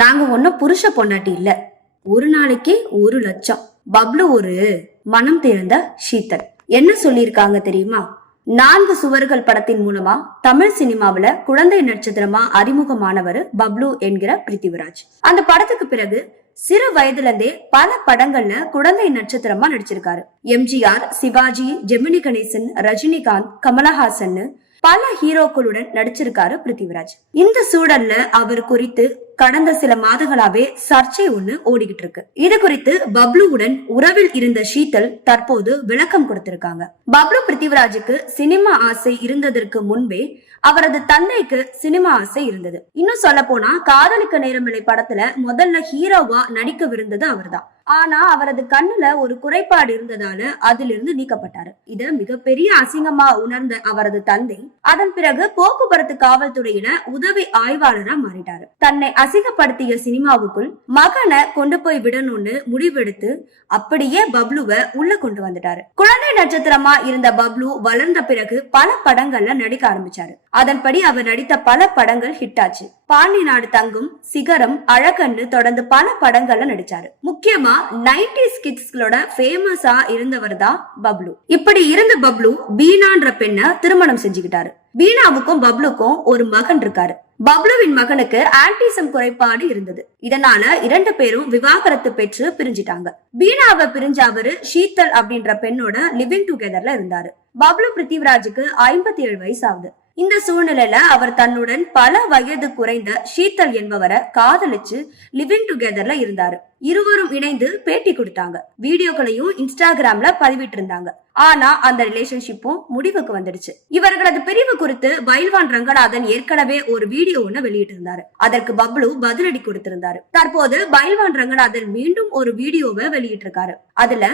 நாங்க ஒன்னும் புருஷ பொண்டாட்டி இல்ல. ஒரு நாளைக்கே ஒரு லட்சம். பப்ளு ஒரு மனம் திறந்த ஷீத்தல் என்ன சொல்லியிருக்காங்க தெரியுமா? நான்கு சுவர்கள் படத்தின் மூலமா தமிழ் சினிமாவுல குழந்தை நட்சத்திரமா அறிமுகமானவர் பப்ளு என்கிற பிருத்திவிராஜ். அந்த படத்துக்கு பிறகு சிறு வயதுல இருந்தே பல படங்கள்ல குழந்தை நட்சத்திரமா நடிச்சிருக்காரு. எம்ஜிஆர் சிவாஜி ஜெமினி கணேசன் ரஜினிகாந்த் கமலஹாசன் பல ஹீரோக்களுடன் நடிச்சிருக்காரு பிருத்திவிராஜ். இந்த சூழல்ல அவர் குறித்து கடந்த சில மாதங்களாவே சர்ச்சை ஒண்ணு ஓடிக்கிட்டு இருக்கு. இது குறித்து பப்ளுவுடன் உறவில் இருந்த ஷீதல் தற்போது விளக்கம் கொடுத்திருக்காங்க. பப்ளு பிருத்திவராஜுக்கு சினிமா ஆசை இருந்ததற்கு முன்பே அவரது தந்தைக்கு சினிமா ஆசை இருந்தது. இன்னும் சொல்ல போனா காதலுக்கு நேரமில்லை படத்துல முதல்ல ஹீரோவா நடிக்கவிருந்தது அவர்தான். ஆனா அவரது கண்ணுல ஒரு குறைபாடு இருந்ததால அதிலிருந்து நீக்கப்பட்டாரு. இத மிகப்பெரிய அசிங்கமா உணர்ந்த அவரது தந்தை அதன் பிறகு போக்குவரத்து காவல்துறையின உதவி ஆய்வாளரா மாறிட்டாரு. தன்னை அசிங்கப்படுத்திய சினிமாவுக்குள் மகனை கொண்டு போய் விடணும்னு முடிவெடுத்து அப்படியே பப்ளுவை உள்ள கொண்டு வந்துட்டாரு. குழந்தை நட்சத்திரமா இருந்த பப்ளு வளர்ந்த பிறகு பல படங்கள்ல நடிக்க ஆரம்பிச்சாரு. அதன்படி அவர் நடித்த பல படங்கள் ஹிட் ஆச்சு. பாண்டி நாடு தங்கும் சிகரம் அழகன்னு தொடர்ந்து பல படங்கள்ல நடிச்சாரு. முக்கியமா நைன்டி கிட்ஸ்களோட ஃபேமஸா இருந்தவர் தான் பப்ளு இப்படி இருந்த பப்ளு பீனான்ற பெண்ணை திருமணம் செஞ்சுக்கிட்டாரு. பீனாவுக்கும் பப்ளுக்கும் ஒரு மகன் இருக்காரு. பப்ளுவின் மகனுக்கு ஆன்டிசம் குறைபாடு இருந்தது. இதனால இரண்டு பேரும் விவாகரத்து பெற்று பிரிஞ்சிட்டாங்க. பீனாவை பிரிஞ்ச அவரு ஷீத்தல் அப்படின்ற பெண்ணோட லிவிங் டுகெதர்ல இருந்தாரு. பப்ளு பிருத்திவிராஜுக்கு ஐம்பத்தி ஏழு வயசு ஆகுது இந்த சூழ்நிலையில அவர் தன்னுடன் பல வயது குறைந்த ஷீத்தல் என்பவரை காதலிச்சு லிவிங் டுகெதர்ல இருந்தாரு. இருவரும் இணைந்து பேட்டி கொடுத்தாங்க. வீடியோக்களையும் இன்ஸ்டாகிராம்ல பதிவிட்டு இருந்தாங்க ஆனா அந்த ரிலேஷன்ஷிப்பும் முடிவுக்கு வந்துடுச்சு. இவர்களது பிரிவு குறித்து பைல்வான் ரங்கநாதன் ஏற்கனவே ஒரு வீடியோ ஒண்ணு வெளியிட்டிருந்தாரு. அதற்கு பப்ளு பதிலடி கொடுத்திருந்தாரு. தற்போது பைல்வான் ரங்கநாதன் மீண்டும் ஒரு வீடியோவை வெளியிட்டிருக்காரு. அதுல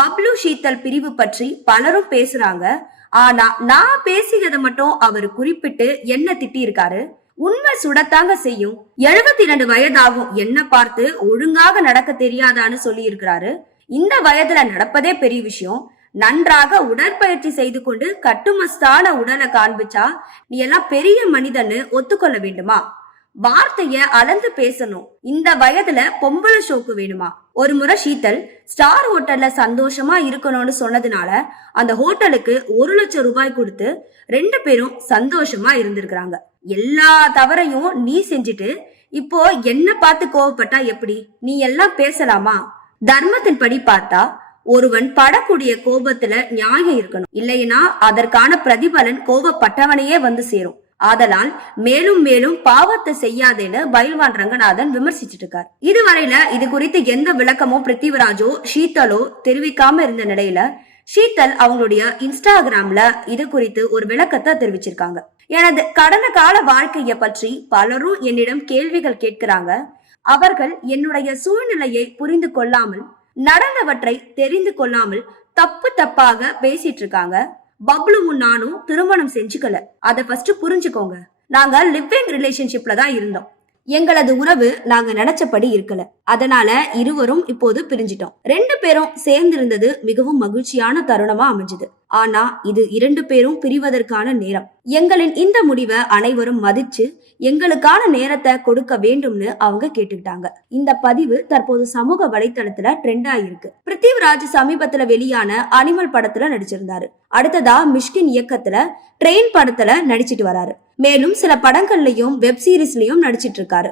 பப்ளு ஷீத்தல் பிரிவு பற்றி பலரும் பேசுறாங்க. ஆனா நான் பேசியதை மட்டும் அவர் குறிப்பிட்டு என்ன திட்டி இருக்காரு உண்மை சுடத்தாங்க செய்யும். எழுபத்தி இரண்டு வயதாகும் என்ன பார்த்து ஒழுங்காக நடக்க தெரியாதான்னு சொல்லி இருக்கிறாரு இந்த வயதுல நடப்பதே பெரிய விஷயம். நன்றாக உடற்பயிற்சி செய்து கொண்டு கட்டுமஸ்தான உடலை காண்பிச்சா நீ எல்லாம் பெரிய மனிதன்னு ஒத்துக்கொள்ள வேண்டுமா? வார்த்தைய அளந்து பேசணும். இந்த வயதுல பொம்பளை ஷோக்கு வேணுமா? ஒரு முறை சீத்தல் ஸ்டார் ஹோட்டல்ல சந்தோஷமா இருக்கணும்னு சொன்னதுனால அந்த ஹோட்டலுக்கு ஒரு லட்சம் ரூபாய் கொடுத்து ரெண்டு பேரும் சந்தோஷமா இருந்திருக்கிறாங்க. எல்லா தவறையும் நீ செஞ்சுட்டு இப்போ என்ன பார்த்து கோவப்பட்டா எப்படி? நீ எல்லாம் பேசலாமா? தர்மத்தின் படி பார்த்தா ஒருவன் படக்கூடிய கோபத்துல நியாயம் இருக்கணும். இல்லைன்னா அதற்கான பிரதிபலன் கோபப்பட்டவனையே வந்து சேரும். ஆதலால் மேலும் மேலும் பாவத்தை செய்யாதேன்னு பயில்வான் ரங்கநாதன் விமர்சிச்சிட்டு இருக்கார் இதுவரையில இது குறித்து எந்த விளக்கமும் பிருத்திவிராஜோ ஷீத்தலோ தெரிவிக்காம இருந்த நிலையில ஷீத்தல் அவங்களுடைய இன்ஸ்டாகிராம்ல இது குறித்து ஒரு விளக்கத்தை தெரிவிச்சிருக்காங்க. எனது கடந்த கால வாழ்க்கைய பற்றி பலரும் என்னிடம் கேள்விகள் கேட்கிறாங்க. அவர்கள் என்னுடைய சூழ்நிலையை புரிந்து கொள்ளாமல் நடந்தவற்றை தெரிந்து கொள்ளாமல் தப்பு தப்பாக பேசிட்டு இருக்காங்க பப்ளுவும் நானும் திருமணம் செஞ்சுக்கல. அதை ஃபர்ஸ்ட் புரிஞ்சுக்கோங்க. நாங்க லிவிங் ரிலேஷன்ஷிப்ல தான் இருந்தோம். எங்களது உறவு நாங்க நினைச்சபடி இருக்கல. அதனால இருவரும் இப்போது பிரிஞ்சிட்டோம். ரெண்டு பேரும் சேர்ந்து இருந்தது மிகவும் மகிழ்ச்சியான தருணமா அமைஞ்சது. ஆனா இது இரண்டு பேரும் பிரிவதற்கான நேரம். எங்களின் இந்த முடிவை அனைவரும் மதிச்சு எங்களுக்கான நேரத்தை கொடுக்க வேண்டும்னு அவங்க கேட்டுக்கிட்டாங்க. இந்த பதிவு தற்போது சமூக வலைத்தளத்துல ட்ரெண்ட் ஆயிருக்கு. பிருத்திவிராஜ் சமீபத்துல வெளியான அனிமல் படத்துல நடிச்சிருந்தாரு. அடுத்ததா மிஷ்கின் இயக்கத்துல ட்ரெயின் படத்துல நடிச்சிட்டு வராரு. மேலும் சில படங்கள்லயும் வெப் சீரிஸ்லயும் நடிச்சிட்டு இருக்காரு.